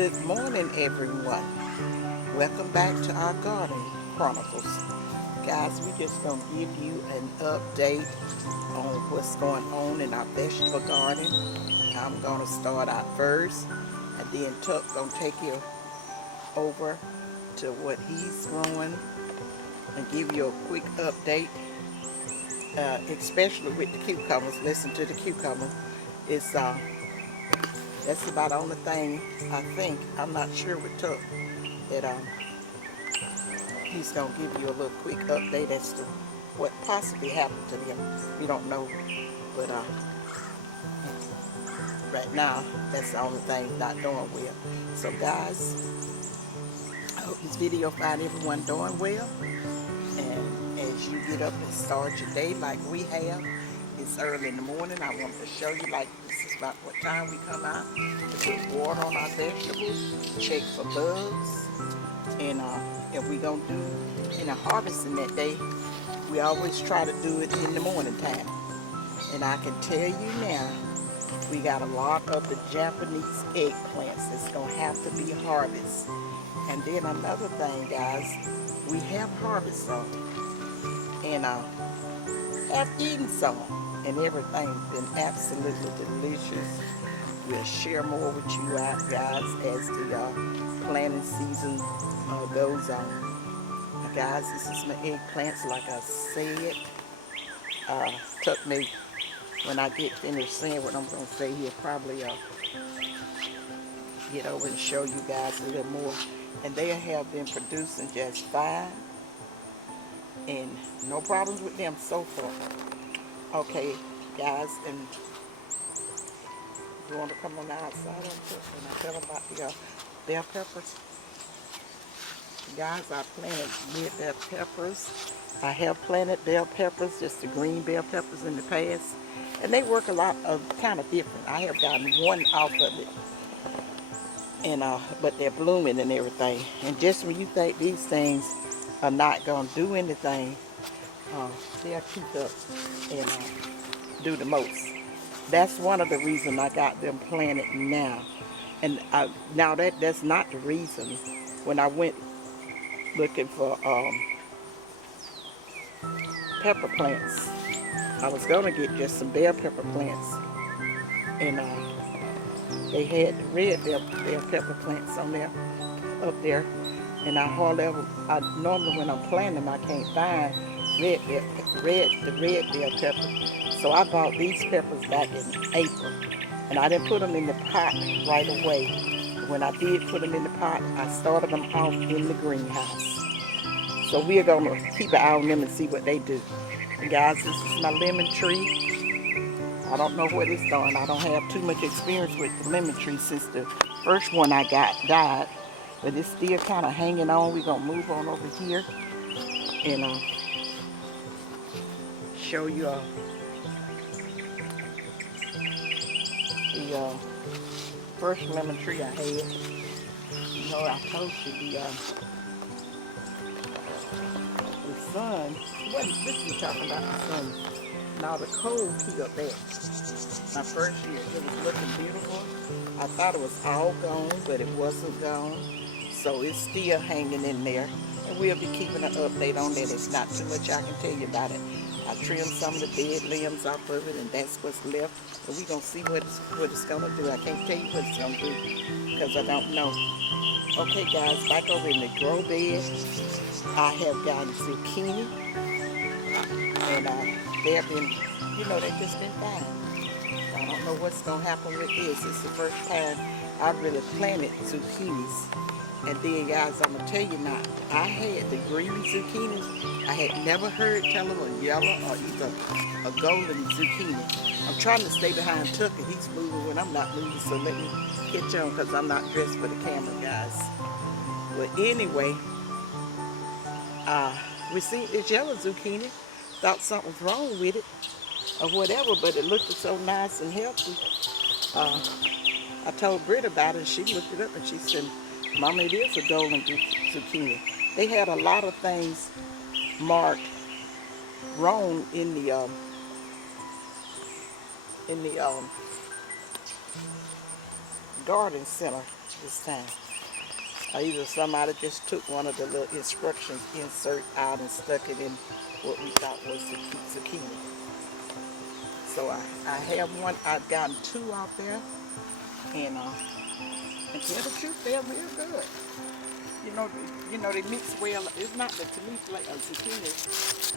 Good morning, everyone. Welcome back to our garden chronicles. Guys, we're just going to give you an update on what's going on in our vegetable garden. I'm going to start out first, and then Tuck going to take you over to what he's growing and give you a quick update, especially with the cucumbers. Listen to the cucumber. It's that's about the only thing I think, I'm not sure with Tuck, that he's going to give you a little quick update as to what possibly happened to them. We don't know, but right now, that's the only thing not doing well. So guys, I hope this video find everyone doing well. And as you get up and start your day like we have, it's early in the morning. I want to show you, like, this is about what time we come out to put water on our vegetables, check for bugs, and if we gonna do harvesting that day, we always try to do it in the morning time. And I can tell you now, we got a lot of the Japanese eggplants that's gonna have to be harvested. And then another thing, guys, we have harvested some, and have eaten some, and everything's been absolutely delicious. We'll share more with you guys as the planting season goes on. Guys, this is my eggplants, like I said. Tuck me, when I get finished saying what I'm going to say, he'll probably get over and show you guys a little more. And they have been producing just fine, and no problems with them so far. Okay, guys, and you want to come on the outside and I tell them about the bell peppers. Guys, I planted red bell peppers. I have planted bell peppers, just the green bell peppers in the past, and they work a lot of kind of different. I have gotten one off of it, and but they're blooming and everything. And just when you think these things are not gonna do anything, they'll keep up and do the most. That's one of the reasons I got them planted now. And now that's not the reason. When I went looking for pepper plants, I was gonna get just some bell pepper plants, and they had the red bell pepper plants on there, up there, and I normally when I'm planting them, I can't find the red bell pepper. So I bought these peppers back in April, and I didn't put them in the pot right away. When I did put them in the pot, I started them off in the greenhouse. So we're gonna keep an eye on them and see what they do. And guys, this is my lemon tree. I don't know what it's doing. I don't have too much experience with the lemon tree since the first one I got died, but it's still kind of hanging on. We're gonna move on over here and show you the first lemon tree I had. You know, I told you the sun. What is this you talking about, the sun? Now the cold killed that. My first year, it was looking beautiful. I thought it was all gone, but it wasn't gone. So it's still hanging in there. And we'll be keeping an update on that. It's not too much I can tell you about it. I trimmed some of the dead limbs off of it, and that's what's left. And we're going to see what it's going to do. I can't tell you what it's going to do because I don't know. Okay, guys, back over in the grow bed, I have gotten zucchini. And they have been, you know, they've just been fine. I don't know what's going to happen with this. It's the first time I really planted zucchinis. And then, guys, I'm going to tell you now, I had the green zucchinis. I had never heard tell of a yellow or either a golden zucchini. I'm trying to stay behind Tuck, and he's moving when I'm not moving, so let me catch on because I'm not dressed for the camera, guys. But anyway, we see this yellow zucchini. Thought something was wrong with it or whatever, but it looked so nice and healthy. I told Britt about it, and she looked it up, and she said, Mama, it is a golden zucchini. They had a lot of things marked wrong in the garden center. this time. Either somebody just took one of the little instructions insert out and stuck it in what we thought was the zucchini. So I have one. I've gotten 2 out there, and tell the truth, they're real good. You know they mix well. It's not that to me like a zucchini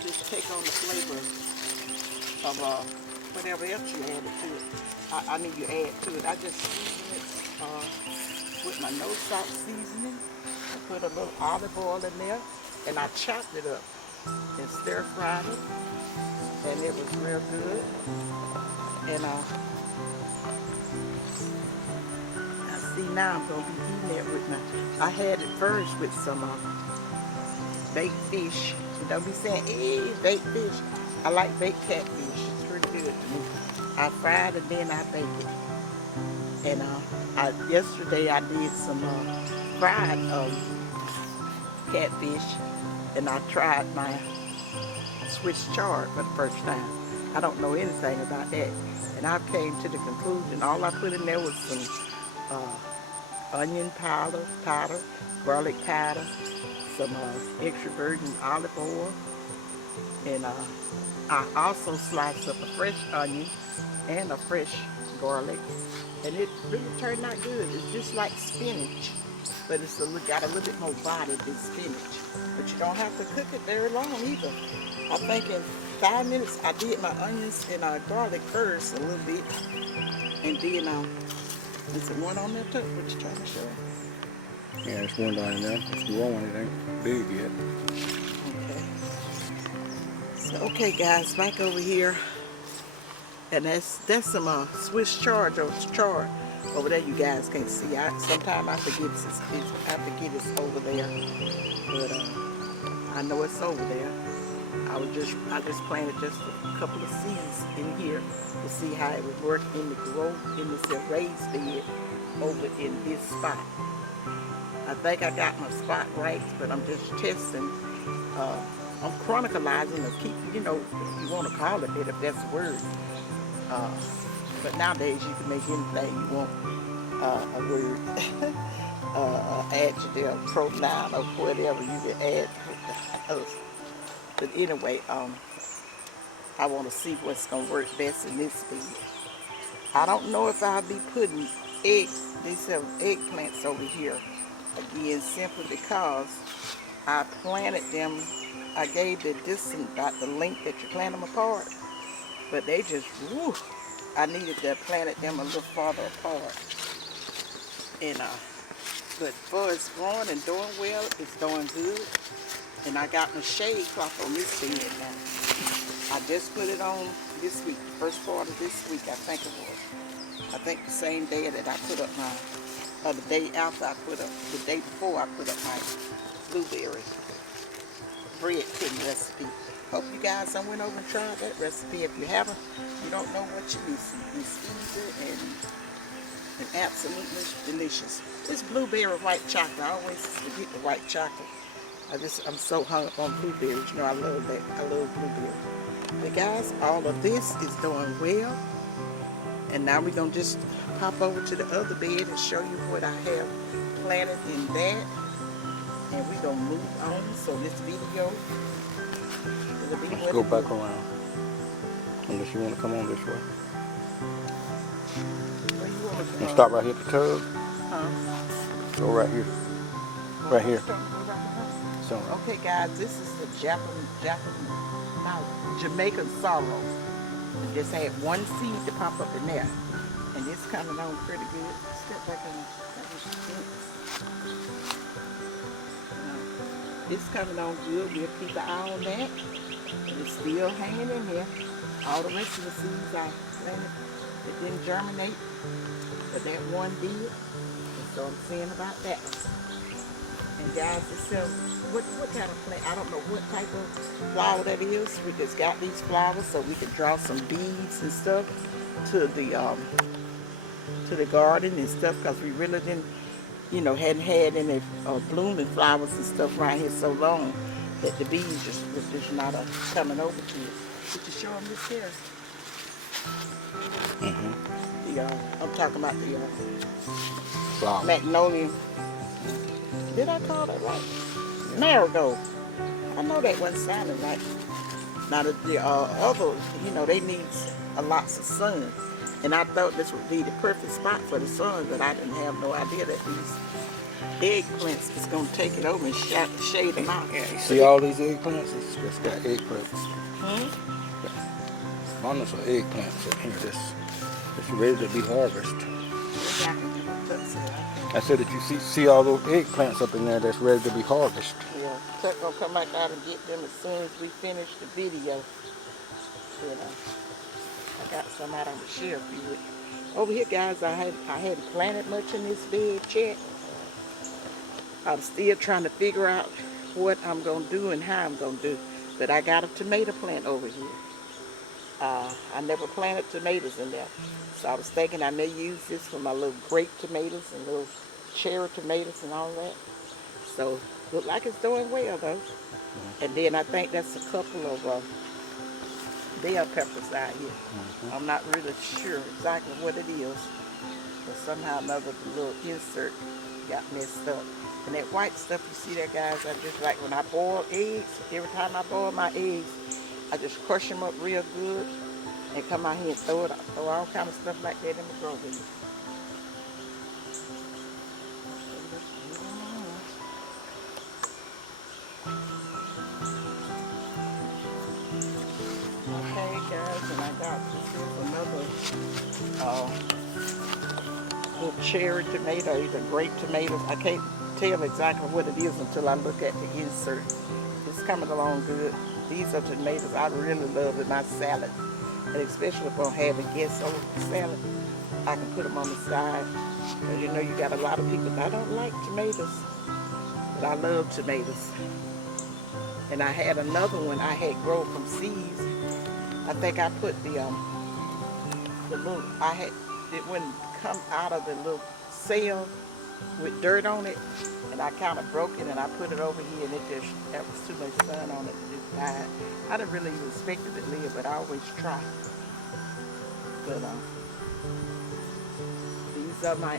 just take on the flavor of whatever else you added to it. I mean you add to it. I just season it with my no salt seasoning. I put a little olive oil in there, and I chopped it up and stir fried it, and it was real good. And I see now I'm gonna be eating it with I had it first with some baked fish. Don't be saying, hey, baked fish. I like baked catfish. It's pretty good to me. I fried it, then I bake it. And yesterday I did some fried catfish, and I tried my Swiss chard for the first time. I don't know anything about that, and I came to the conclusion all I put in there was some onion powder, garlic powder, some extra virgin olive oil, and I also sliced up a fresh onion and a fresh garlic, and it really turned out good. It's just like spinach, but it's got a little bit more body than spinach. But you don't have to cook it very long either. I think in 5 minutes I did my onions and garlic first a little bit, and then is it one on there too? What you trying to show? Yeah, there's one down there. It's the one, it ain't big yet. Okay. So okay guys, back over here. And that's some Swiss chard over there. You guys can't see. Sometimes I forget it's over there, but I know it's over there. I just planted just a couple of seeds in here to see how it would work in the growth in this raised bed over in this spot. I think I got my spot right, but I'm just testing. I'm chronicalizing or keep, if you want to call it that, if that's the word. But nowadays you can make anything you want a word, adjective, pronoun, or whatever you can add. But anyway, I want to see what's going to work best in this bed. I don't know if I'll be putting these eggplants over here again, simply because I planted them. I gave the distance about the length that you plant them apart, but they just, whoo, I needed to plant them a little farther apart. And but for it's growing and doing well, it's doing good. And I got my shade cloth on this bed now. I just put it on this week, first part of this week, I think it was. I think the same day that I put up the day after I put up, the day before I put up my blueberry bread pudding recipe. Hope you guys went over and tried that recipe. If you haven't, you don't know what you're missing. It's easy and absolutely delicious. This blueberry white chocolate, I always forget the white chocolate. I'm so hung up on blueberries. I love that. I love blueberries. But guys, all of this is doing well. And now we're going to just pop over to the other bed and show you what I have planted in that. And we're going to move on. So this video will be let's go back around. Unless you want to come on this way. Where you want to go? Stop right here at the tub. Huh? Go right here. Right here. So, okay guys, this is the Jamaican sorrel. We just had one seed to pop up in there. And it's coming on pretty good. Step back in. It's coming on good. We'll keep an eye on that. And it's still hanging in here. All the rest of the seeds I planted, it didn't germinate. But that one did. And so I'm saying about that one. And guys, it's what kind of plant? I don't know what type of flower that is. We just got these flowers so we can draw some beads and stuff to the garden and stuff, because we really didn't, hadn't had any blooming flowers and stuff around here so long that the bees was just not coming over to it. Did you show them this here? Mm-hmm. I'm talking about flower. Magnolia. Did I call that right? Marigold. I know that wasn't sounding right. Now the other, you know, they need a lots of sun. And I thought this would be the perfect spot for the sun, but I didn't have no idea that these eggplants is going to take it over and shade them out. Yeah, you see all these eggplants? It's got eggplants. Abundance of eggplants in here that's ready to be harvested. I said that you see all those eggplants up in there that's ready to be harvested. Yeah, Tuck gonna come back out and get them as soon as we finish the video. You know, I got some out on the shelf. Over here, guys, I hadn't planted much in this bed yet. I'm still trying to figure out what I'm gonna do and how I'm gonna do. But I got a tomato plant over here. I never planted tomatoes in there. So I was thinking I may use this for my little grape tomatoes and little cherry tomatoes and all that. So look like it's doing well though. And then I think that's a couple of bell peppers out here. I'm not really sure exactly what it is. But somehow or another the little insert got messed up. And that white stuff you see there, guys, I just like when I boil eggs, every time I boil my eggs, I just crush them up real good and come out here and throw all kind of stuff like that in the grow bin. Okay, guys, and I got this is another little cherry tomato, either grape tomatoes. I can't tell exactly what it is until I look at the insert. It's coming along good. These are tomatoes I really love in my salad, and especially if I'm having guests over for salad, I can put them on the side. Because you know you got a lot of people that don't like tomatoes, but I love tomatoes. And I had another one I had grown from seeds. I think I put the little, it wouldn't come out of the little cell with dirt on it, and I kind of broke it and I put it over here, and that was too much sun on it. I didn't really expect it to live, but I always try. But these are my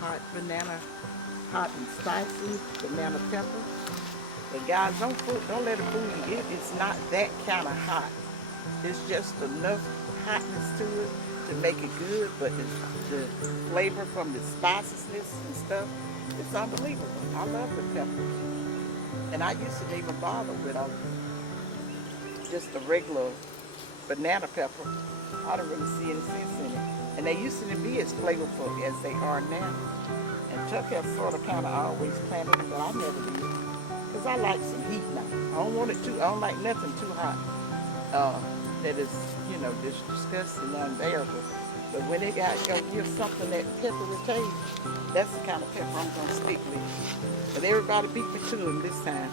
hot and spicy banana pepper. But guys, don't let it fool you. It's not that kind of hot. It's just enough hotness to it to make it good, but the flavor from the spiciness and stuff, it's unbelievable. I love the peppers. And I used to even bother with just a regular banana pepper. I don't really see any sense in it. And they used to be as flavorful as they are now. And Chuck has sort of kind of always planted them, but I never did. Because I like some heat now. I don't like nothing too hot. That is, you know, just disgusting and unbearable. But when it gonna give something that pepper will taste, that's the kind of pepper I'm gonna stick with. But everybody beat me to them this time.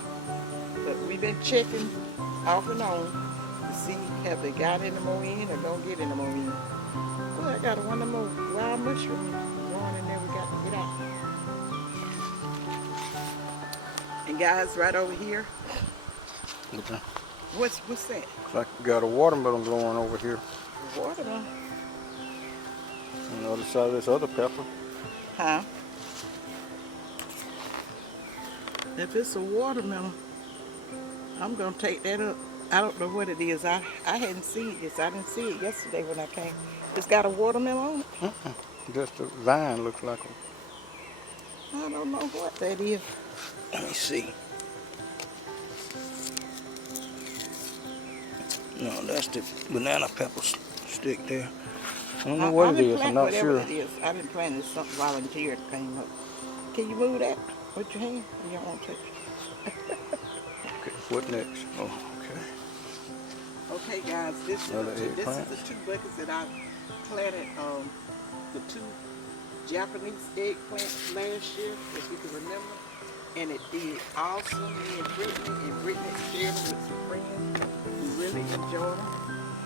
But we've been checking off and on to see have they got any more in or don't get any more in. Oh, I got one of them more wild mushrooms growing in there we got to get out. And guys, right over here, Okay. what's that? Looks like you got a watermelon growing over here. Watermelon. On the other side of this other pepper. Huh? If it's a watermelon, I'm gonna take that up. I don't know what it is. I hadn't seen this. I didn't see it yesterday when I came. It's got a watermelon on it? Just a vine looks like them. I don't know what that is. Let me see. No, that's the banana pepper stick there. I don't know what it is. I'm not sure. It is. I didn't plan this. Something volunteer came up. Can you move that with your hand? You don't want to touch it. Okay, what next? Oh, okay. Okay, guys, this is the two buckets that I planted. The two Japanese eggplants last year, if you can remember, and it did awesome. Me and Brittany shared them with some friends who really enjoyed them.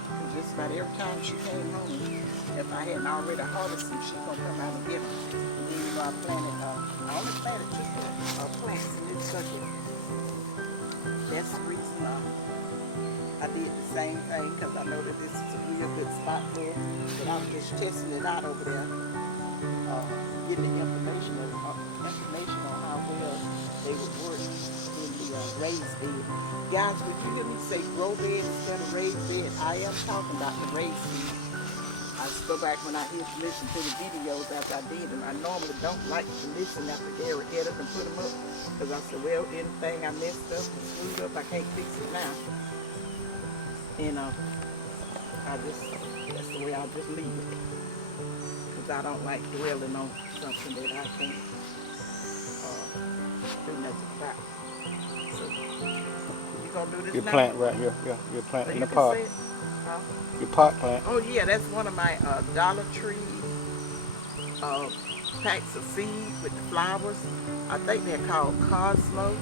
Because just about every time she came home, if I hadn't already harvested them, she's gonna come out and get them. And then I planted, I only planted two plants in this bucket. That's the reason I did the same thing, because I know that this is a real good spot for it. But I'm just testing it out over there. getting the information on how well they would work in the raised bed. Guys, when you hear me say grow bed instead of raised bed, I am talking about the raised bed. I go back when I used to listen to the videos after I did them. I normally don't like to listen after Gary edit and put them up because I said, well, anything I messed up and screwed up, I can't fix it now. And that's the way I'll just leave it. Because I don't like dwelling on something that I can't do nothing about. So, you gonna do this Your now? plant right here. Yeah, your plant So in you the can pot. see it? Huh? Your pot plant. Oh yeah, that's one of my Dollar Tree packs of seeds with the flowers. I think they're called Cosmo.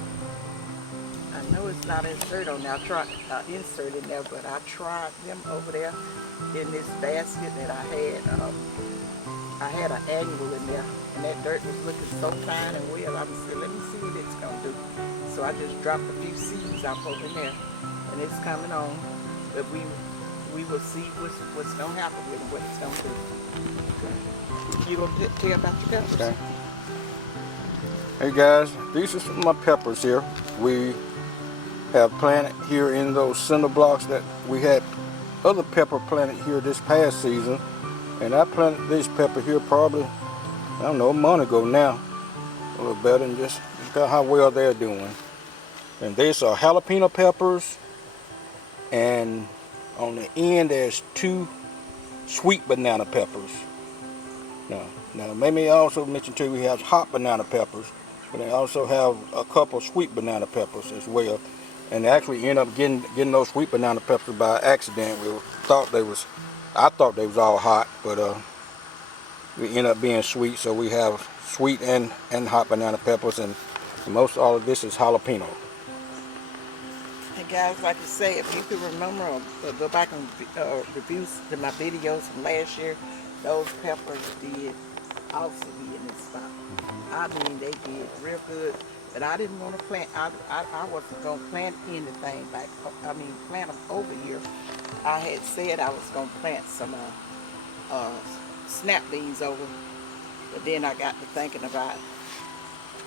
I know it's not inserted on there. I tried insert in there, but I tried them over there in this basket that I had. I had an annual in there, and that dirt was looking so fine and well. I said, let me see what it's gonna do. So I just dropped a few seeds off over in there, and it's coming on. But we will see what's gonna happen with it, what it's gonna do. You gonna tell about your peppers? Okay. Hey guys, these are some of my peppers here. We have planted here in those cinder blocks that we had other pepper planted here this past season. And I planted this pepper here probably, I don't know, a month ago now. A little better, and just look at how well they're doing. And these are jalapeno peppers. And on the end there's 2 sweet banana peppers. Now Mae Mae also mentioned too we have hot banana peppers, but they also have a couple sweet banana peppers as well. And they actually end up getting those sweet banana peppers by accident. I thought they was all hot, but we end up being sweet. So we have sweet and hot banana peppers, and most all of this is jalapeno. And guys, like I say, if you can remember or go back and review my videos from last year, those peppers did also be in this spot. I mean, they did real good. But I didn't want to plant. I wasn't going to plant anything back. I mean, plant them over here. I had said I was going to plant some snap beans over, but then I got to thinking about,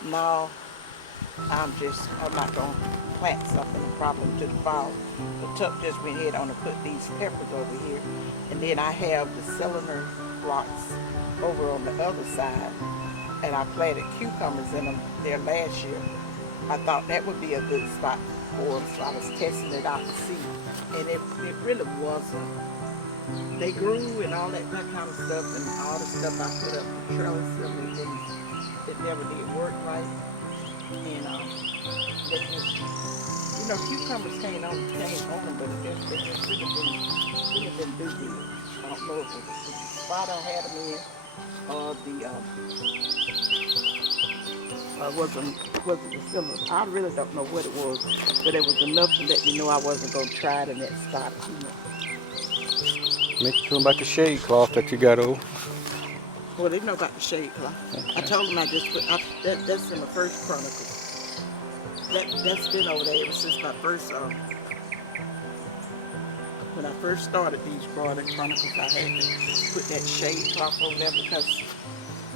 no, I'm not going to plant something probably to the fall. But Tuck just went ahead on and put these peppers over here, and then I have the cylinder blocks over on the other side. And I planted cucumbers in them there last year. I thought that would be a good spot for them, so I was testing it out to see. And it really wasn't. They grew and all that kind of stuff, and all the stuff I put up the trellis, it never did work right. And they just, cucumbers came on them, but they just really didn't do good. I don't know if it was the spot I had them in, or wasn't the cylinder. I really don't know what it was, but it was enough to let me know I wasn't going to try it in that spot. Mention to them about the shade cloth that you got over. Well, they know about the shade cloth. Okay. I told them I just put, that's in the first Chronicle. That's been over there ever since my first, when I first started these garden Chronicles, I had to put that shade cloth over there because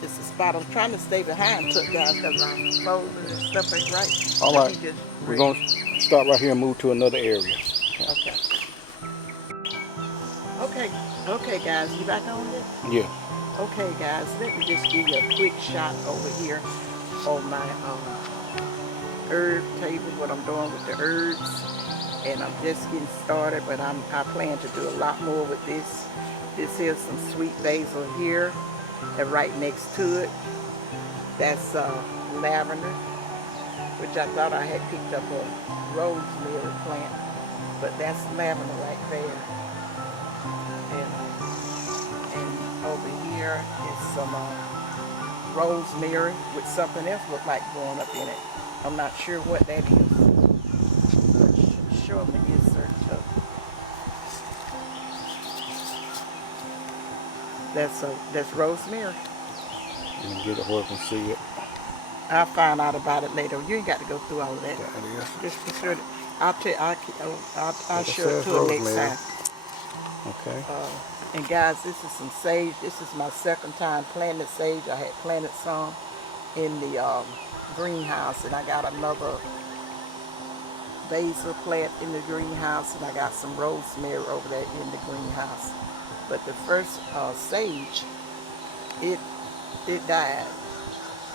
it's a spot I'm trying to stay behind, guys, because my clothes and stuff ain't right. All right, we're going to stop right here and move to another area. Okay. Okay, guys, you back on it? Yeah. Okay, guys, let me just give you a quick shot over here on my herb table, what I'm doing with the herbs. And I'm just getting started, but I plan to do a lot more with this. This is some sweet basil here. And right next to it, that's lavender, which I thought I had picked up a rosemary plant, but that's lavender right there. And over here is some rosemary with something else look like growing up in it. I'm not sure what that is. Show them the insert too. That's rosemary. You can get it where you can see it. I'll find out about it later. You ain't got to go through all of that. Just be sure that I'll show it to you next time. Okay. And guys, this is some sage. This is my second time planting sage. I had planted some in the greenhouse, and I got another basil plant in the greenhouse, and I got some rosemary over there in the greenhouse. But the first sage, it died.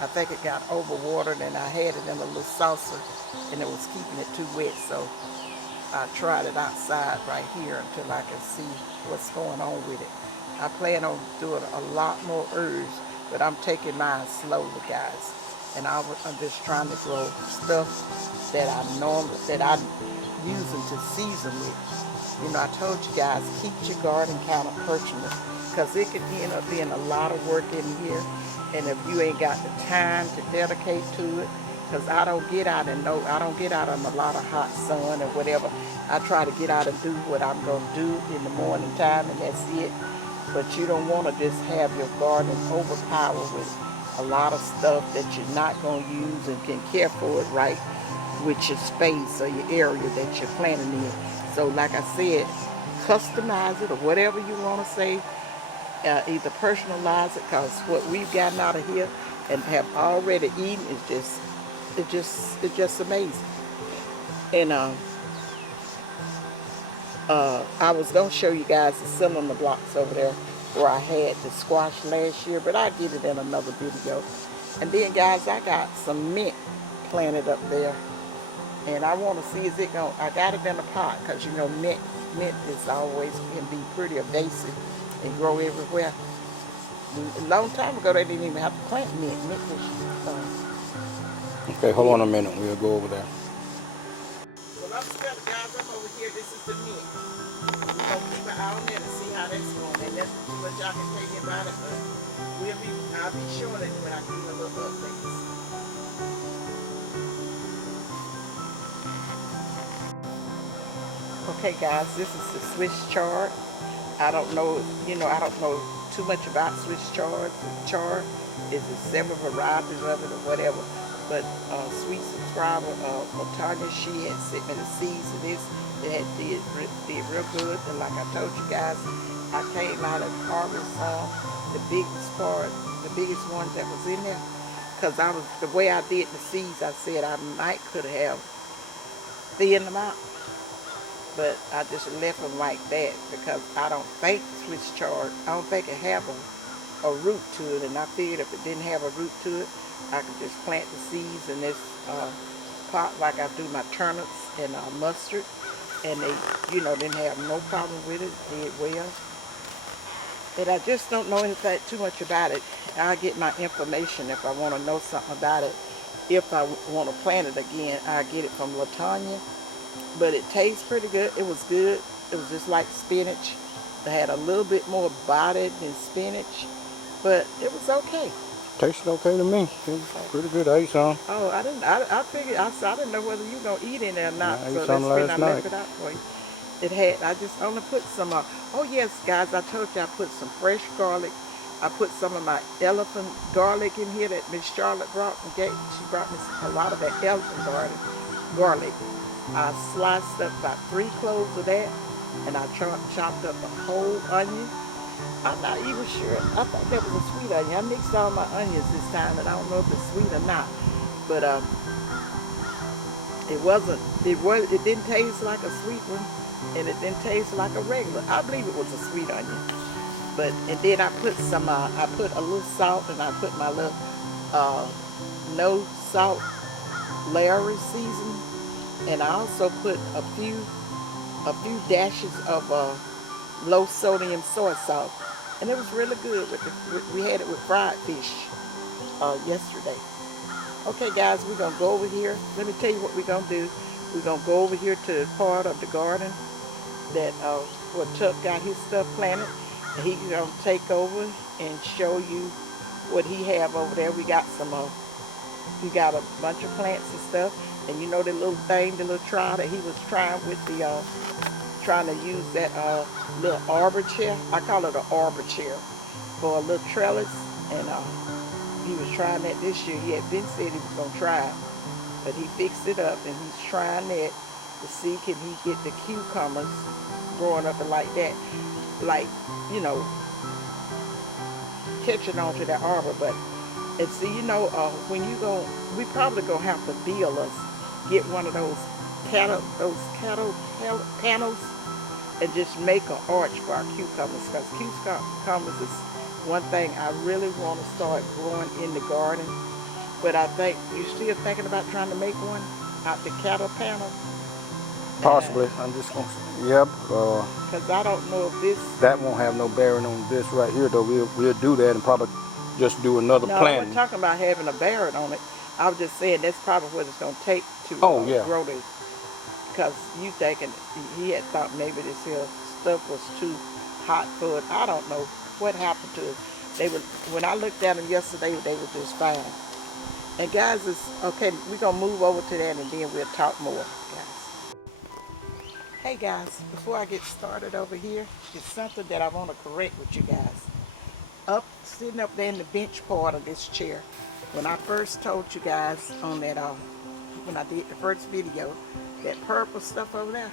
I think it got overwatered, and I had it in a little saucer, and it was keeping it too wet. So I tried it outside right here until I can see what's going on with it. I plan on doing a lot more herbs, but I'm taking mine slowly, guys. And I'm just trying to grow stuff that I'm using to season with. You know, I told you guys, keep your garden kind of personal, because it can end up being a lot of work in here. And if you ain't got the time to dedicate to it, because I don't get out in a lot of hot sun or whatever. I try to get out and do what I'm going to do in the morning time, and that's it. But you don't want to just have your garden overpowered with a lot of stuff that you're not going to use and can care for it right with your space or your area that you're planting in. So like I said, customize it or whatever you want to say. Either personalize it, because what we've gotten out of here and have already eaten is just amazing. And I was gonna show you guys the cylinder blocks over there where I had the squash last year, but I'll get it in another video. And then guys, I got some mint planted up there, and I want to see is it going. I got it in a pot because you know mint is always can be pretty evasive and grow everywhere. A long time ago, they didn't even have to plant mint. Mint was. Okay, hold on a minute. We'll go over there. Well, I'm still, guys. I'm over here. This is the mint. We're gonna keep an eye on that and see how that's going. And that's too much y'all can tell you about it, but I'll be showing it when I do a little updates. Okay, guys, this is the Swiss chard. I don't know, I don't know too much about Swiss chard. The chard is several varieties of it or whatever. But sweet subscriber, Latanya, she had sent me the seeds of this. It had did real good. And like I told you guys, I came out of harvest the biggest ones that was in there. Because the way I did the seeds, I said I could have thinned them out. But I just left them like that because I don't think Swiss chard, I don't think it have a root to it. And I figured if it didn't have a root to it, I could just plant the seeds in this pot like I do my turnips and mustard. And they, didn't have no problem with it, did well. And I just don't know anything too much about it. I'll get my information if I want to know something about it. If I want to plant it again, I'll get it from Latanya. But it tastes pretty good. It was good. It was just like spinach. It had a little bit more body than spinach, but it was okay. Tasted okay to me. It was pretty good. I ate some. Oh, I didn't. I figured. I didn't know whether you were gonna eat in there or not. I ate so some that's last when I night. left it out for you. It had. I just only put some. Oh yes, guys. I told you I put some fresh garlic. I put some of my elephant garlic in here that Miss Charlotte brought and gave. She brought me a lot of that elephant garlic. I sliced up about 3 cloves of that, and I chopped up a whole onion. I'm not even sure. I thought that was a sweet onion. I mixed all my onions this time, and I don't know if it's sweet or not. But it wasn't. It didn't taste like a sweet one, and it didn't taste like a regular. I believe it was a sweet onion. And then I put some. I put a little salt, and I put my little no salt Larry seasoning. And I also put a few dashes of low sodium soy sauce, and it was really good. We had it with fried fish yesterday. Okay, guys, we're gonna go over here. Let me tell you what we're gonna do. We're gonna go over here to the part of the garden that where Chuck got his stuff planted, and he's gonna take over and show you what he have over there. We got we got a bunch of plants and stuff. And you know the little thing, the little trial that he was trying with the, trying to use that little arbor chair. I call it an arbor chair for a little trellis. And he was trying that this year. He had been said he was going to try it. But he fixed it up and he's trying that to see can he get the cucumbers growing up and like that. like, you know, catching on to the arbor. But and see, you know, when you go, we probably gonna have to build us, get one of those panels, and just make an arch for our cucumbers, because cucumbers is one thing I really want to start growing in the garden. But I think you're still thinking about trying to make one out the cattle panel. Possibly. I'm just gonna. Yep. Because I don't know if this. That won't have no bearing on this right here, though. We'll do that and probably just do another No, I planting. wasn't talking about having a bearing on it. I was just saying that's probably what it's going to take to Yeah. grow this. Because you thinking he had thought maybe this here stuff was too hot for it. I don't know what happened to it. They were, when I looked at them yesterday, they were just fine. And guys, it's okay. We're gonna move over to that, and then we'll talk more, guys. Hey guys, before I get started over here, it's something that I want to correct with you guys. Sitting up there in the bench part of this chair, when I first told you guys on that, when I did the first video, that purple stuff over there,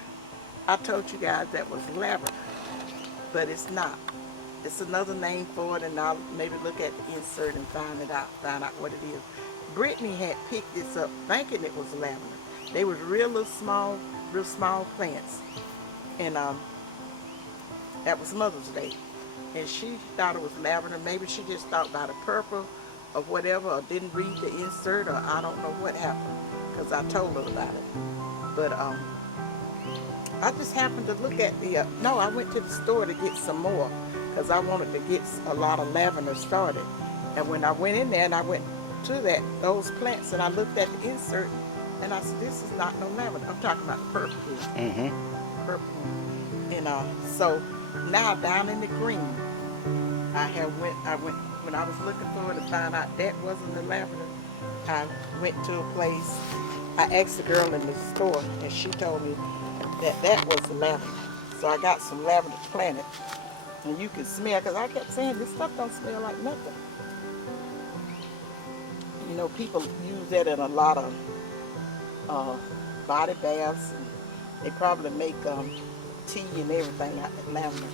I told you guys that was lavender, but it's not. It's another name for it, and I'll maybe look at the insert and find out what it is. Brittany had picked this up thinking it was lavender. They was real small plants, and that was Mother's Day, and she thought it was lavender. Maybe she just thought by the purple or whatever, or didn't read the insert, or I don't know what happened, because I told her about it. But I just happened to look at the no, I went to the store to get some more, because I wanted to get a lot of lavender started. And when I went in there and I went to those plants, and I looked at the insert, and I said, this is not no lavender. I'm talking about the purple here. Purple. And so now down in the green, I went when I was looking for it to find out that wasn't the lavender. I went to a place, I asked the girl in the store, and she told me that was the lavender. So I got some lavender planted, and you can smell, because I kept saying this stuff don't smell like nothing. You know, people use that in a lot of body baths. And they probably make tea and everything out of lavender.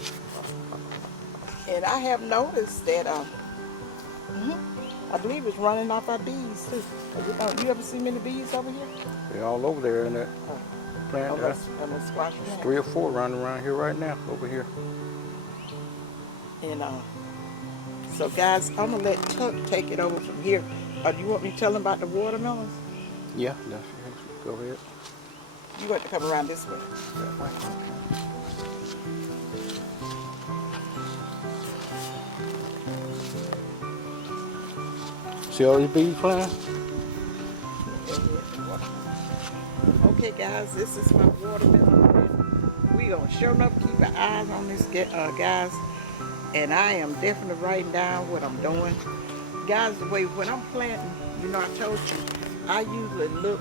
And I have noticed that I believe it's running off our bees too. You ever see many bees over here? They're all over there in that plant. There's 3 or 4 running around here right now, over here. And so guys, I'm gonna let Tuck take it over from here. Do you want me to tell him about the watermelons? Yeah, go ahead. You got to come around this way. See all these bees flying? Okay guys, this is my watermelon. We gonna sure enough keep our eyes on this, guys. And I am definitely writing down what I'm doing. Guys, the way when I'm planting, you know, I told you, I usually look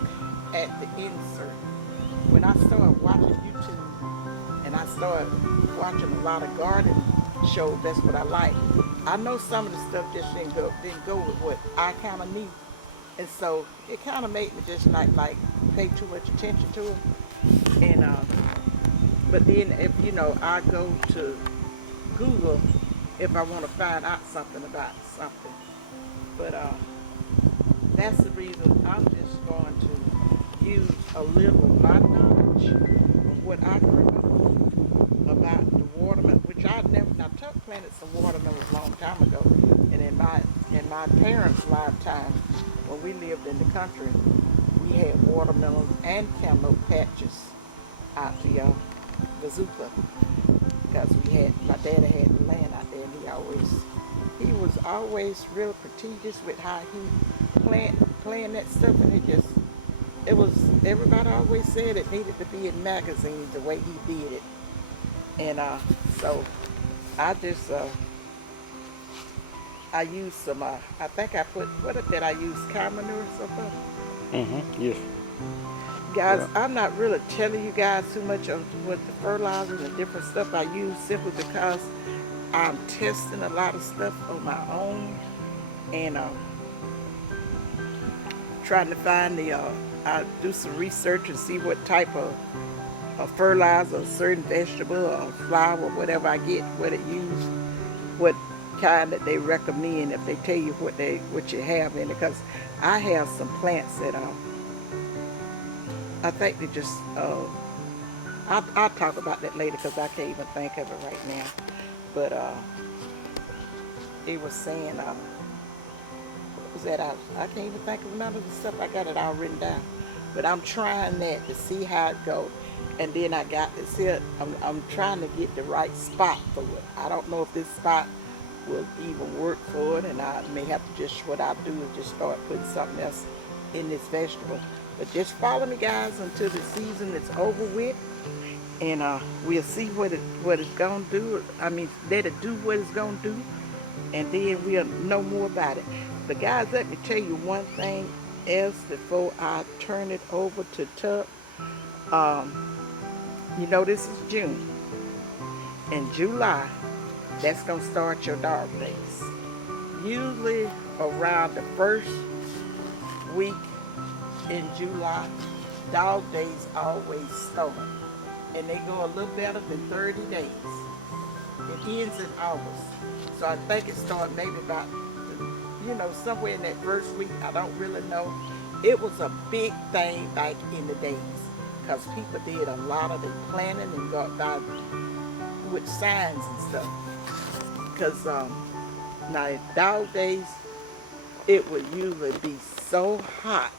at the insert. When I started watching YouTube and I started watching a lot of garden shows, that's what I like. I know some of the stuff just didn't go with what I kind of need. And so it kind of made me just not like pay too much attention to them. And but then if you know, I go to Google if I want to find out something about something. But that's the reason I'm just going to use a little of my knowledge of what I can remember about the watermelon, which I never. Now Tuck planted some watermelons a long time ago, and in my parents' lifetime, when we lived in the country, we had watermelons and cantaloupe patches out to Bazooka, because my daddy had the land out there, and he was always real prestigious with how he playing that stuff, and it was everybody always said it needed to be in magazines the way he did it. And so I just I used some I think I put, what did I use, cow manure or something? Yes. Guys, Yeah. I'm not really telling you guys too much of what the fertilizers and different stuff I use, simply because I'm testing a lot of stuff on my own, and trying to find I do some research and see what type of a fertilizer, a certain vegetable or flower, whatever I get, what it used, what kind that they recommend if they tell you what you have in it. Because I have some plants that I think they just I'll talk about that later because I can't even think of it right now. But it was saying what was that? I can't even think of none of the stuff. I got it all written down. But I'm trying that to see how it goes. And then I got this here. I'm trying to get the right spot for it. I don't know if this spot will even work for it, and I may have to just, what I'll do is just start putting something else in this vegetable. But just follow me, guys, until the season is over with, and we'll see what it's gonna do. I mean, let it do what it's gonna do, and then we'll know more about it. But guys, let me tell you one thing else before I turn it over to Tuck. You know, this is June. In July, that's gonna start your dog days. Usually around the first week in July, dog days always start. And they go a little better than 30 days. It ends in August. So I think it started maybe about, somewhere in that first week. I don't really know. It was a big thing back in the days because people did a lot of the planning and got by with signs and stuff. Because now dog days, it would usually be so hot,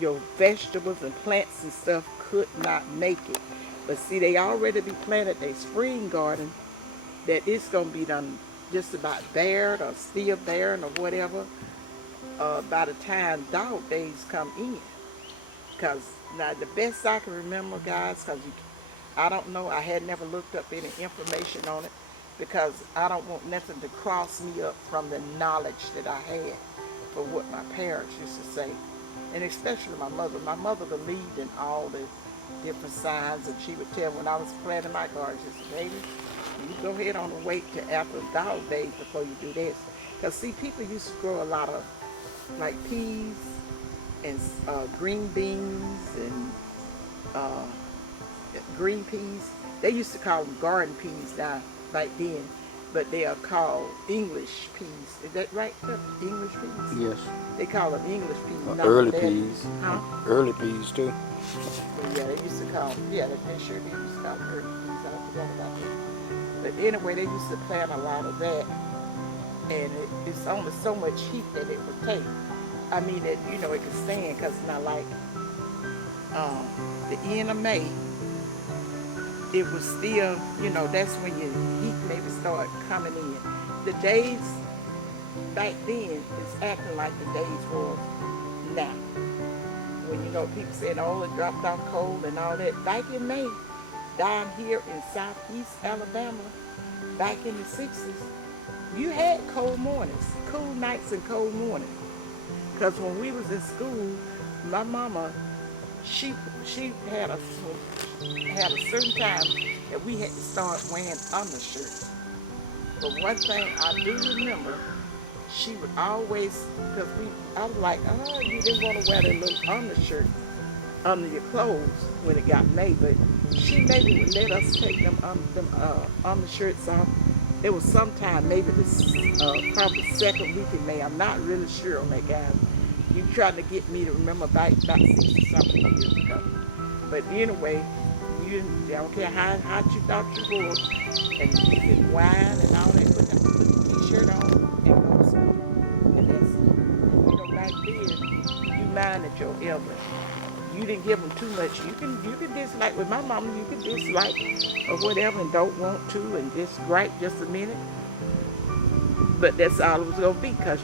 your vegetables and plants and stuff could not make it. But see, they already be planted their spring garden that it's gonna be done just about bared or still barren or whatever by the time dog days come in. Because now the best I can remember, guys, because I don't know, I had never looked up any information on it because I don't want nothing to cross me up from the knowledge that I had for what my parents used to say. And especially my mother. My mother believed in all the different signs, and she would tell when I was planting my garden, she said, baby, you go ahead on and wait till after dog days before you do this. Because see, people used to grow a lot of like peas and green beans and green peas. They used to call them garden peas now back then, but they are called English peas. Is that right? English peas? Yes. They call them English peas. Early peas. Huh? Early peas too. Well, yeah, they used to call them, they sure did used to call them early peas. I forgot about that. But anyway, they used to plant a lot of that, and it's only so much heat that it would take. I mean, it could stand, because not like the end of May, it was still, that's when your heat maybe start coming in. The days back then is acting like the days were now. When, people said, oh, it dropped off cold and all that. Back in May, down here in southeast Alabama, back in the 60s, you had cold mornings, cool nights and cold mornings. Because when we was in school, my mama, she had a certain time that we had to start wearing undershirts. But one thing I do remember, she would always, because I was like, oh, you didn't want to wear that little undershirt under your clothes when it got May, but she maybe would let us take them undershirts off. It was sometime, maybe probably second week in May. I'm not really sure on that, guys. You trying to get me to remember about 60-something years ago. But anyway, I don't care how hot you thought you were, and you can whine and all that, put the t-shirt on and go to school. And that's, back then, you minded your elders. You didn't give them too much. You can dislike, with my mama, you can dislike or whatever and don't want to and just gripe just a minute. But that's all it was going to be, because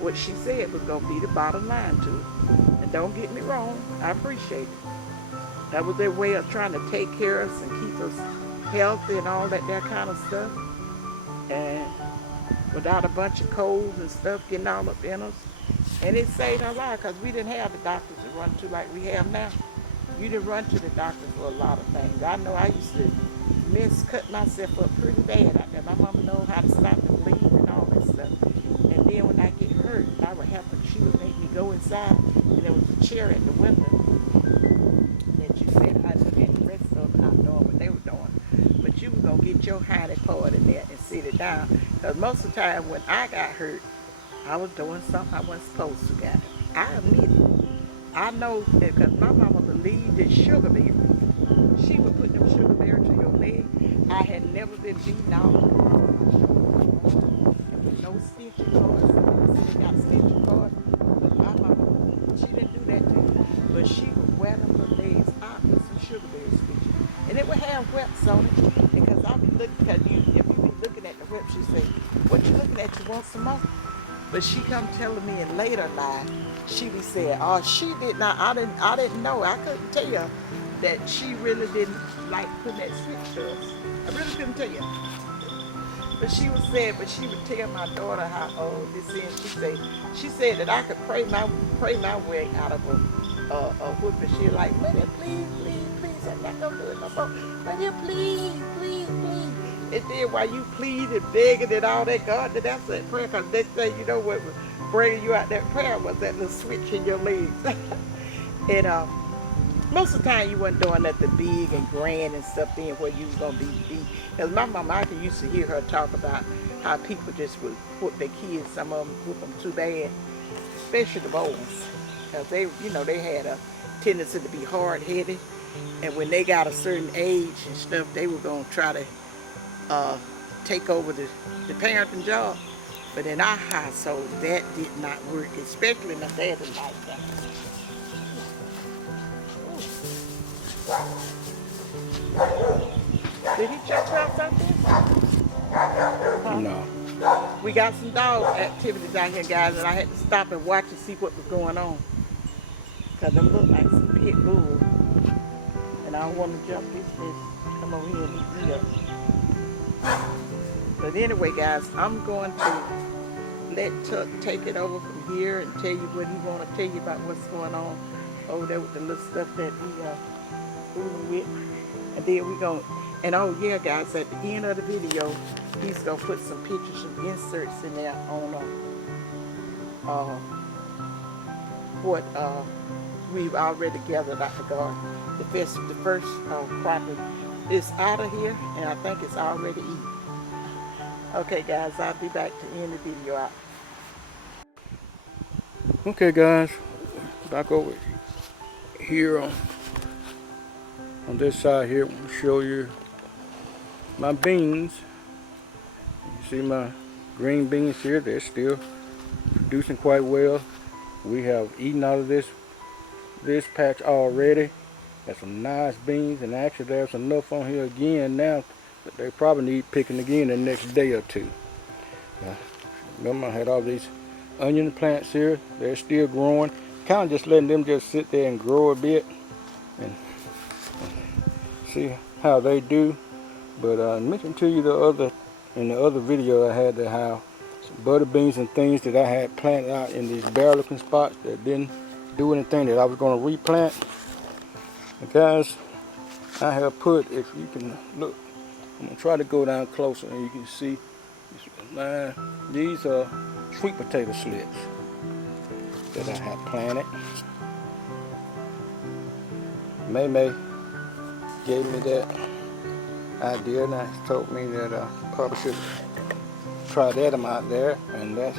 what she said was going to be the bottom line to it. And don't get me wrong, I appreciate it. That was their way of trying to take care of us and keep us healthy and all that kind of stuff. And without a bunch of colds and stuff getting all up in us. And it saved our lives, because we didn't have the doctors to run to like we have now. You didn't run to the doctor for a lot of things. I know I used to cut myself up pretty bad out there. My mama knows how to stop the bleeding and all that stuff. And then when I get hurt, she would make me go inside, and there was a chair at the window that you said I had to rest gonna get your hiney part in there and sit it down. Because most of the time when I got hurt, I was doing something I wasn't supposed to, guys. I admit it. I know that because my mama believed in sugar berry. She would put them sugar berry to your leg. I had never been beaten out. And with no stitching cords. They got stitching cords. But my mama, she didn't do that to you. But she would wear them her legs out with some sugar berry stitches. And it would have whelps on it. Because I'll be looking at you, if you be looking at the whelps, she say, what you looking at? You want some more? But she come telling me in later life, she be saying, oh, she did not, I didn't know. I couldn't tell you that she really didn't like putting that switch to us. I really couldn't tell you. But she was saying, but she would tell my daughter how old this is. She said that I could pray my way out of a whooping. She like, Lydia, please, please, please. I'm not gonna do it no more. Lydia, please, please, please. And then while you plead and begging and all that, God did answer that prayer. Because next thing you know what was bringing you out that prayer was that little switch in your legs. And most of the time you wasn't doing nothing big and grand and stuff then where you was going to be beat. Because my mama, I used to hear her talk about how people just would whoop their kids. Some of them whoop them too bad, especially the boys. Because they, you know, they had a tendency to be hard-headed. And when they got a certain age and stuff, they were going to try to take over the parenting job. But in our household, that did not work, especially my dad didn't like that. Did he check out something? Huh? No. We got some dog activities out here, guys, and I had to stop and watch and see what was going on. Because them look like some pit bulls. And I don't want to jump this fish. Come over here and eat me up. But anyway, guys, I'm going to let Tuck take it over from here and tell you what he want to tell you about what's going on over there with the little stuff that we fooling with. And then we going to, and oh yeah, guys, at the end of the video, he's going to put some pictures and inserts in there on what we've already gathered out the garden. The first crop is out of here, and I think it's already eaten. Okay, guys, I'll be back to end the video out. Okay, guys, back over here on this side here. I'm going to show you my beans. You see my green beans here? They're still producing quite well. We have eaten out of this patch already. Got some nice beans, and actually there's enough on here again now that they probably need picking again the next day or two. Remember, I had all these onion plants here. They're still growing. Kind of just letting them just sit there and grow a bit and see how they do. But I mentioned to you in the other video I had, that how some butter beans and things that I had planted out in these bare looking spots that didn't do anything, that I was going to replant. And guys, I have put, if you can look, I'm going to try to go down closer and you can see these are sweet potato slits that I have planted. Mae Mae gave me that idea, and told me that I probably should try that out there. And that's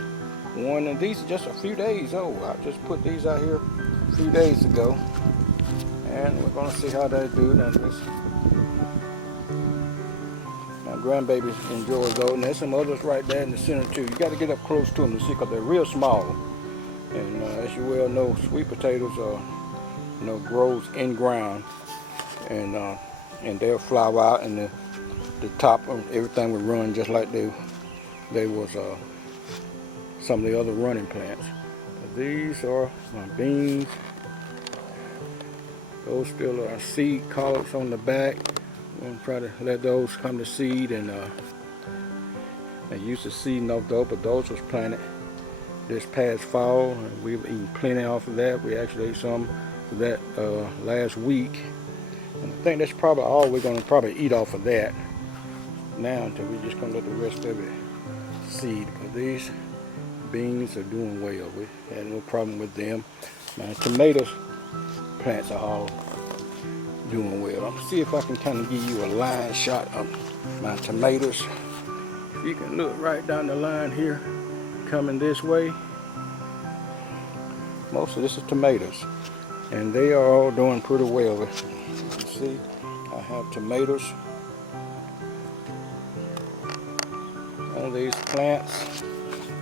one, and these are just a few days old. I just put these out here a few days ago, and we're going to see how they do. Now, my grandbabies enjoy those, and there's some others right there in the center too. You got to get up close to them to see, because they're real small. And as you well know, sweet potatoes are, grows in ground, and they'll flower out, and the top of everything will run just like they was some of the other running plants. But these are my beans. Those still are seed collards on the back. I'm gonna try to let those come to seed, and I used to seeding off those, but those was planted this past fall, and we've eaten plenty off of that. We actually ate some of that last week, and I think that's probably all we're gonna probably eat off of that now, until we're just gonna let the rest of it seed. But these beans are doing well. We had no problem with them. My tomatoes plants are all doing well. I'm gonna see if I can kind of give you a line shot of my tomatoes. You can look right down the line here, coming this way. Most of this is tomatoes, and they are all doing pretty well. You can see I have tomatoes on these plants.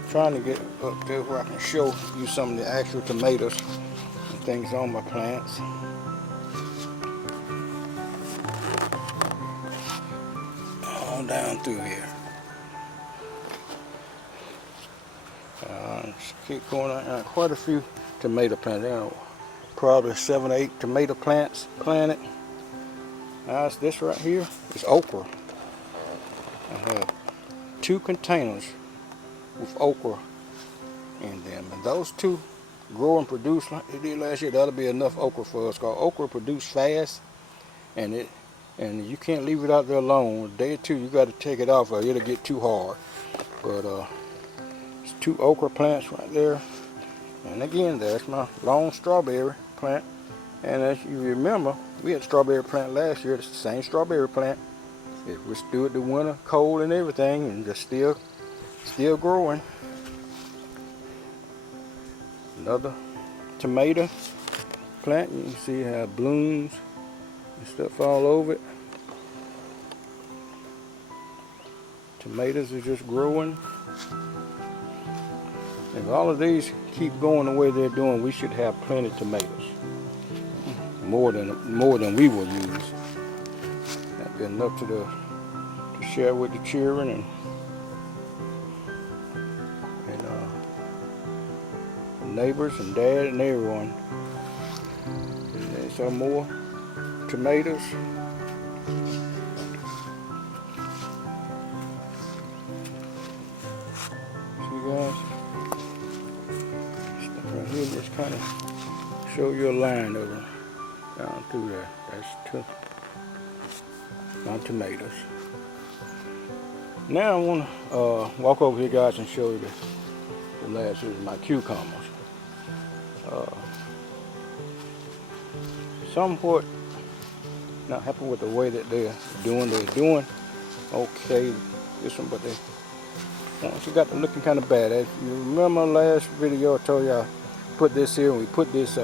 Trying to get up there where I can show you some of the actual tomatoes and things on my plants. All down through here. Just keep going on. Quite a few tomato plants. There are probably 7 or 8 tomato plants planted. Now this right here is okra. I have 2 containers with okra in them, and those 2 grow and produce like they did last year. That'll be enough okra for us, because okra produce fast, and you can't leave it out there alone. A day or 2 you got to take it off or it'll get too hard. But it's 2 okra plants right there, and again there's my long strawberry plant. And as you remember, we had a strawberry plant last year. It's the same strawberry plant. It withstood the winter cold and everything, and just still growing. Another tomato plant. You can see it have blooms and stuff all over it. Tomatoes are just growing. If all of these keep going the way they're doing, we should have plenty of tomatoes. More than we will use. That'd be enough to share with the children and neighbors and dad and everyone. And there's some more tomatoes. See guys? Stuff right here, just kind of show you a line of them down through there. That's my tomatoes. Now I want to walk over here, guys, and show you the last is my cucumbers. Somewhat not happy with the way that they're doing. They're doing okay, this one, but they once it got to looking kind of bad. As you remember last video, I told you I put this here, and we put this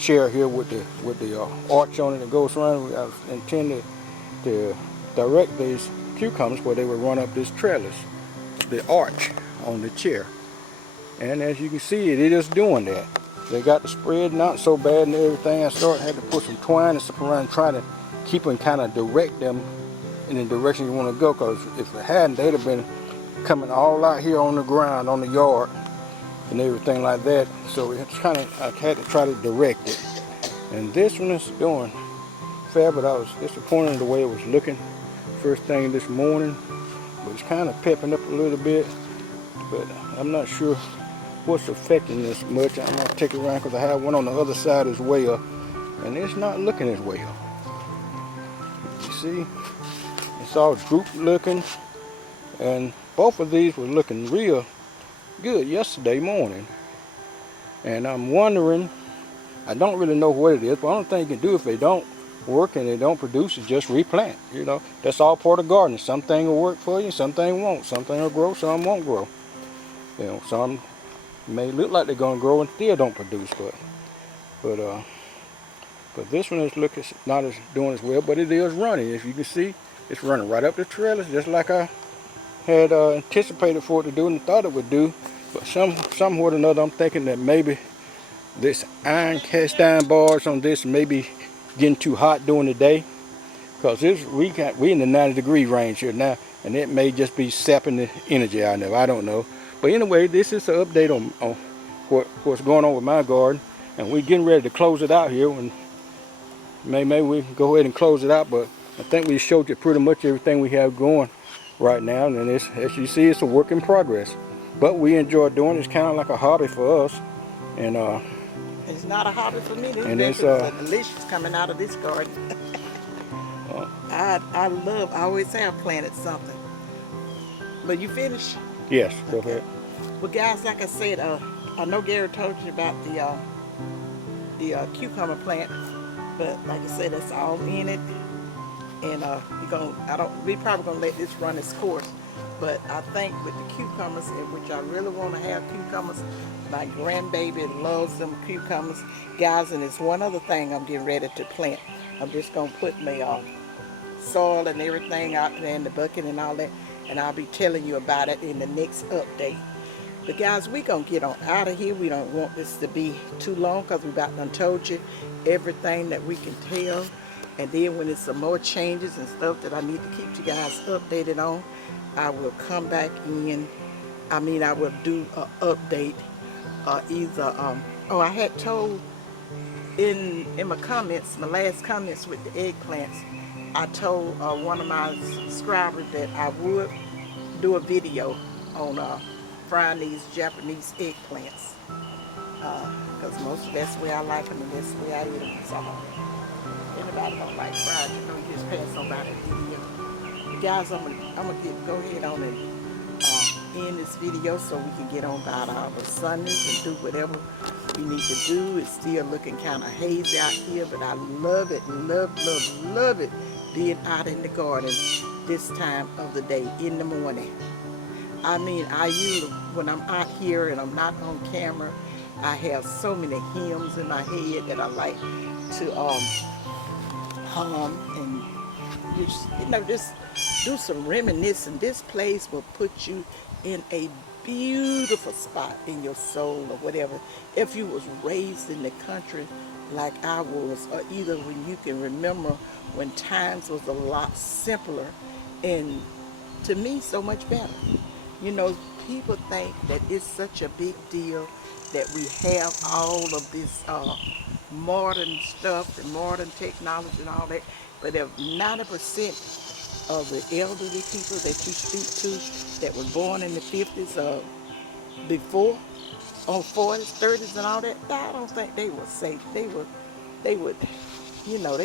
chair here with the arch on it that goes around. I intended to direct these cucumbers where they would run up this trellis, the arch on the chair. And as you can see, it is doing that. They got the spread not so bad and everything. I had to put some twine and stuff around and try to keep and kind of direct them in the direction you want to go, because if it hadn't, they'd have been coming all out here on the ground, on the yard and everything like that. So it's kind of, I had to try to direct it. And this one is doing fair, but I was disappointed in the way it was looking first thing this morning. But it's kind of pepping up a little bit, but I'm not sure what's affecting this much. I'm gonna take it around because I have one on the other side as well, and it's not looking as well. You see, it's all drooped looking, and both of these were looking real good yesterday morning. And I'm wondering, I don't really know what it is, but the only thing you can do if they don't work and they don't produce is just replant. You know, that's all part of gardening. Something will work for you, something won't. Something will grow, some won't grow. You know, some may look like they're gonna grow and still don't produce, but this one is looking not as doing as well, but it is running. As you can see, it's running right up the trellis, just like I had anticipated for it to do and thought it would do. But somewhat or another, I'm thinking that maybe this cast iron bars on this may be getting too hot during the day, because we in the 90-degree range here now, and it may just be sapping the energy out of it. I don't know. But anyway, this is an update on what's going on with my garden, and we're getting ready to close it out here. And maybe we can go ahead and close it out, but I think we showed you pretty much everything we have going right now, and it's, as you see, it's a work in progress. But we enjoy doing it. It's kind of like a hobby for us, and it's not a hobby for me. This is delicious coming out of this garden. I always have planted something. But you finished? Yes, go ahead. Well, guys, like I said, I know Gary told you about the cucumber plant. But like I said, that's all in it. And we probably gonna let this run its course. But I think with the cucumbers, in which I really want to have cucumbers, my grandbaby loves them cucumbers, guys. And it's one other thing I'm getting ready to plant. I'm just gonna put my soil and everything out there in the bucket and all that, and I'll be telling you about it in the next update. But guys, we gonna get on out of here. We don't want this to be too long because we about done told you everything that we can tell. And then when there's some more changes and stuff that I need to keep you guys updated on, I will come back in. I will do an update. I had told in my comments, my last comments with the eggplants, I told one of my subscribers that I would do a video on frying these Japanese eggplants, because most of that's the way I like them and that's the way I eat them. So anybody don't like fried, you just pass on by that video. But guys, I'm gonna go ahead on and end this video so we can get on about our Sundays and do whatever we need to do. It's still looking kind of hazy out here, but I love it, love it being out in the garden this time of the day in the morning. I usually, when I'm out here and I'm not on camera, I have so many hymns in my head that I like to hum and just do some reminiscing. This place will put you in a beautiful spot in your soul or whatever. If you was raised in the country like I was, or either when you can remember when times was a lot simpler and to me so much better. People think that it's such a big deal that we have all of this modern stuff and modern technology and all that. But if 90% of the elderly people that you speak to that was born in the 50s or before, on 40s, 30s and all that, I don't think they would say, they would, they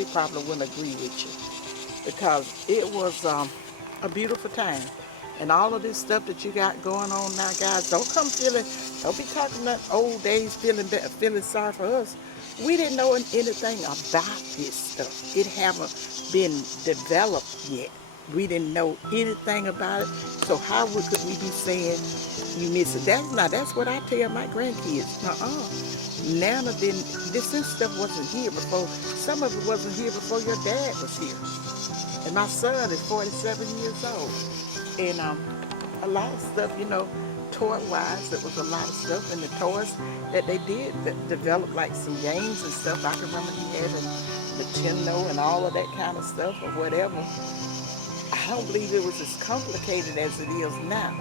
probably wouldn't agree with you, because it was a beautiful time. And all of this stuff that you got going on now, guys, don't be talking about old days feeling sorry for us. We didn't know anything about this stuff. It haven't been developed yet. We didn't know anything about it. So how could we be saying you miss it? That's what I tell my grandkids. Now then, this stuff wasn't here before. Some of it wasn't here before your dad was here. And my son is 47 years old. And a lot of stuff, toy-wise, there was a lot of stuff. And the toys that they did develop, like some games and stuff. I can remember he had a Nintendo and all of that kind of stuff or whatever. I don't believe it was as complicated as it is now.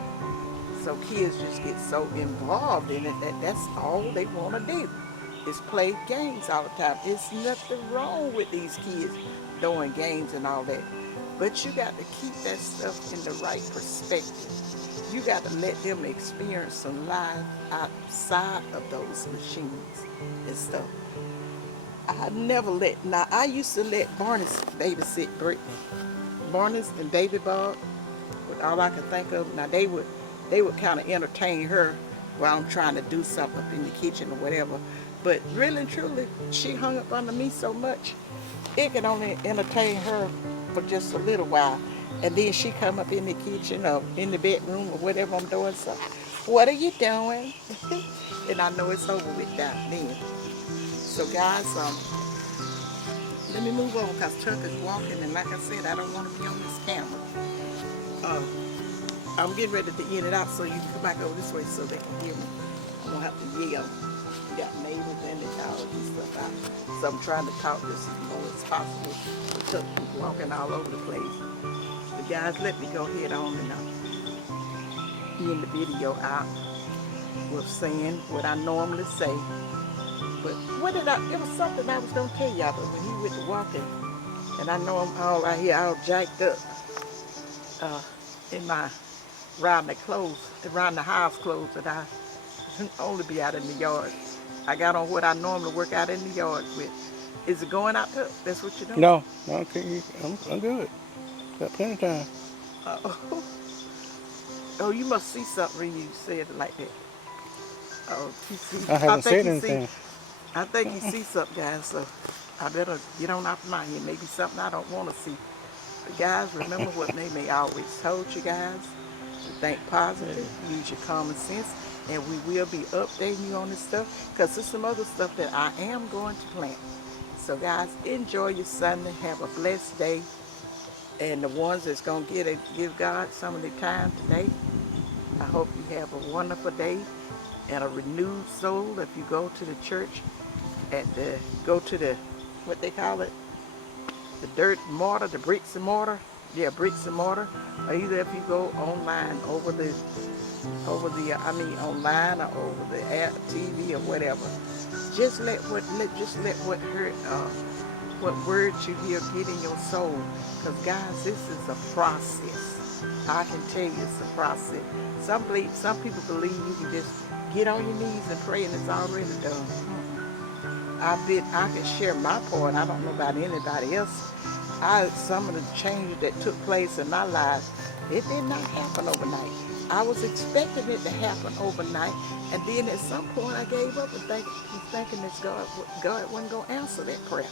So kids just get so involved in it that's all they want to do is play games all the time. There's nothing wrong with these kids doing games and all that. But you got to keep that stuff in the right perspective. You got to let them experience some life outside of those machines and stuff. I used to let Barnes babysit Brittany. Barnes and Baby Bob, with all I could think of. Now they would kind of entertain her while I'm trying to do something up in the kitchen or whatever. But really and truly, she hung up under me so much, it could only entertain her for just a little while. And then she come up in the kitchen or in the bedroom or whatever I'm doing. So, what are you doing? And I know it's over with that then. So guys, let me move on because Chuck is walking, and like I said, I don't want to be on this camera. I'm getting ready to end it out so you can come back over this way so they can hear me. I don't have to yell. We got neighbors and the cows and stuff out. So I'm trying to talk this as low as possible. But Chuck keep walking all over the place. But guys, let me go ahead on and end the video out with saying what I normally say. But it was something I was going to tell y'all, but when he went to walking, and I know I'm all right here, all jacked up in my around the house clothes that I only be out in the yard. I got on what I normally work out in the yard with. Is it going out there? That's what you're doing? No, I'm good. Got plenty of time. Oh, you must see something when you said it like that. Oh, I haven't said anything. I think you see something, guys. So I better get on off my here. Maybe something I don't want to see. But guys, remember what Mae Mae always told you guys. To think positive, use your common sense, and we will be updating you on this stuff because there's some other stuff that I am going to plant. So guys, enjoy your Sunday. Have a blessed day. And the ones that's going to give God some of their time today, I hope you have a wonderful day and a renewed soul. If you go to the church, go to the, what they call it, the dirt and mortar, the bricks and mortar. Yeah, bricks and mortar. Or either if you go online online or over the app, TV or whatever. Just let what words you hear get in your soul. Because guys, this is a process. I can tell you it's a process. Some people believe you can just get on your knees and pray and it's already done. I can share my part. I don't know about anybody else. Some of the changes that took place in my life, it did not happen overnight. I was expecting it to happen overnight, and then at some point I gave up and thinking that God wasn't going to answer that prayer.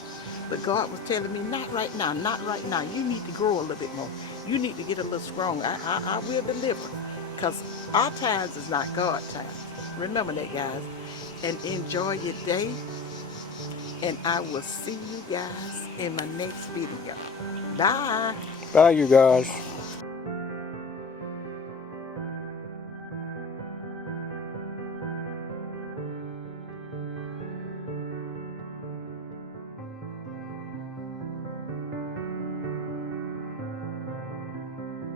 But God was telling me, not right now, not right now. You need to grow a little bit more. You need to get a little stronger. I will deliver. Because our times is not God times. Remember that, guys. And enjoy your day. And I will see you guys in my next video. Bye. Bye, you guys.